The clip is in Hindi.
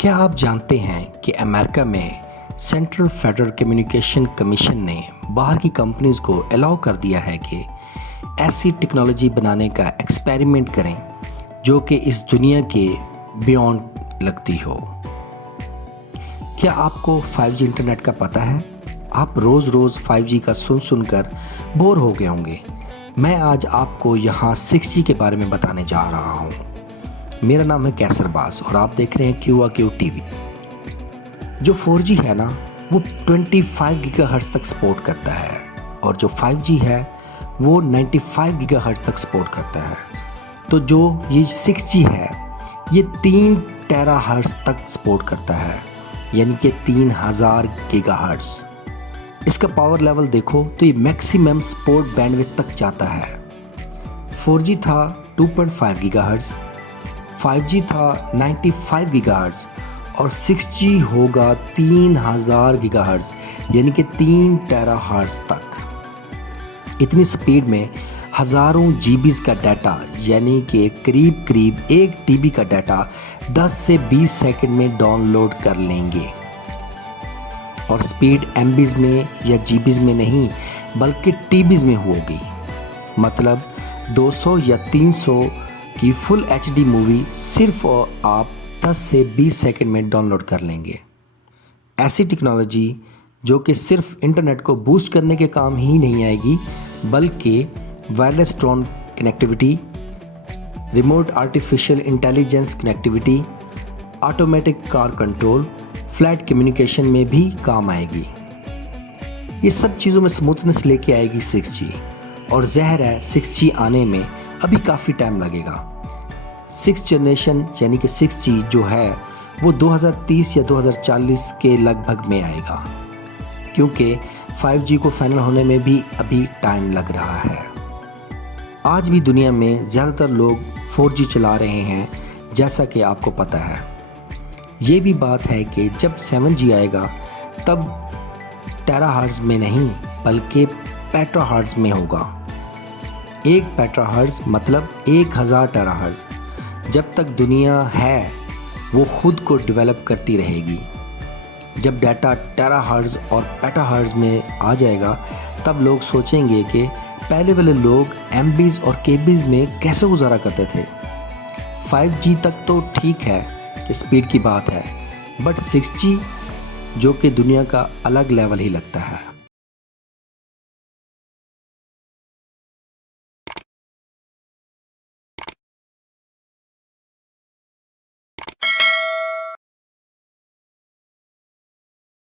क्या आप जानते हैं कि अमेरिका में सेंट्रल फेडरल कम्युनिकेशन कमीशन ने बाहर की कंपनीज को अलाउ कर दिया है कि ऐसी टेक्नोलॉजी बनाने का एक्सपेरिमेंट करें जो कि इस दुनिया के बियॉन्ड लगती हो। क्या आपको 5G इंटरनेट का पता है? आप रोज़ 5G का सुनकर बोर हो गए होंगे। मैं आज आपको यहाँ 6G के बारे में बताने जा रहा हूँ। मेरा नाम है कैसर बास और आप देख रहे हैं QAQ टीवी। जो 4G है ना, वो 25 गीगाहर्ट्ज़ तक सपोर्ट करता है और जो 5G है वो 95 गीगाहर्ट्ज़ तक सपोर्ट करता है। तो जो ये 6G है ये 3 टेराहर्ट्ज़ तक सपोर्ट करता है, यानी कि 3000 गीगाहर्ट्ज़। इसका पावर लेवल देखो तो ये मैक्सिमम सपोर्ट बैंडविड्थ तक जाता है। 4G था 2.5 गीगाहर्ट्ज़, 5G था 95 गीगाहर्ट्ज़ और 6G होगा 3000 गीगाहर्ट्ज़, यानी कि 3 टेराहर्ट्ज़ तक। इतनी स्पीड में हज़ारों जीबीज़ का डाटा, यानी कि करीब 1 TB का डाटा 10 से 20 सेकंड में डाउनलोड कर लेंगे। और स्पीड MBs में या GBs में नहीं बल्कि TBs में होगी। मतलब 200 या 300 की फुल HD मूवी सिर्फ आप 10 से 20 सेकंड में डाउनलोड कर लेंगे। ऐसी टेक्नोलॉजी जो कि सिर्फ इंटरनेट को बूस्ट करने के काम ही नहीं आएगी, बल्कि wireless drone connectivity, remote artificial intelligence connectivity, automatic car control, flat communication में भी काम आएगी। ये सब चीज़ों में स्मूथनेस लेके आएगी 6G। और ज़ाहिर है 6G आने में अभी काफ़ी टाइम लगेगा। 6th जनरेशन यानी कि 6G जो है वो 2030 या 2040 के लगभग में आएगा, क्योंकि 5G को फाइनल होने में भी अभी टाइम लग रहा है। आज भी दुनिया में ज़्यादातर लोग 4G चला रहे हैं, जैसा कि आपको पता है। ये भी बात है कि जब 7G आएगा तब टेराहर्ट्ज़ में नहीं बल्कि पेट्राहर्ट्ज़ में होगा। 1 पेट्राहर्ट्ज़ मतलब 1000 टेराहर्ट्ज़। जब तक दुनिया है वो खुद को डेवलप करती रहेगी। जब डाटा टेराहर्ट्ज़ और पेटाहर्ट्ज़ में आ जाएगा तब लोग सोचेंगे कि पहले वाले लोग MBs और KBs में कैसे गुजारा करते थे। 5G तक तो ठीक है कि स्पीड की बात है, बट 6G जो कि दुनिया का अलग लेवल ही लगता है।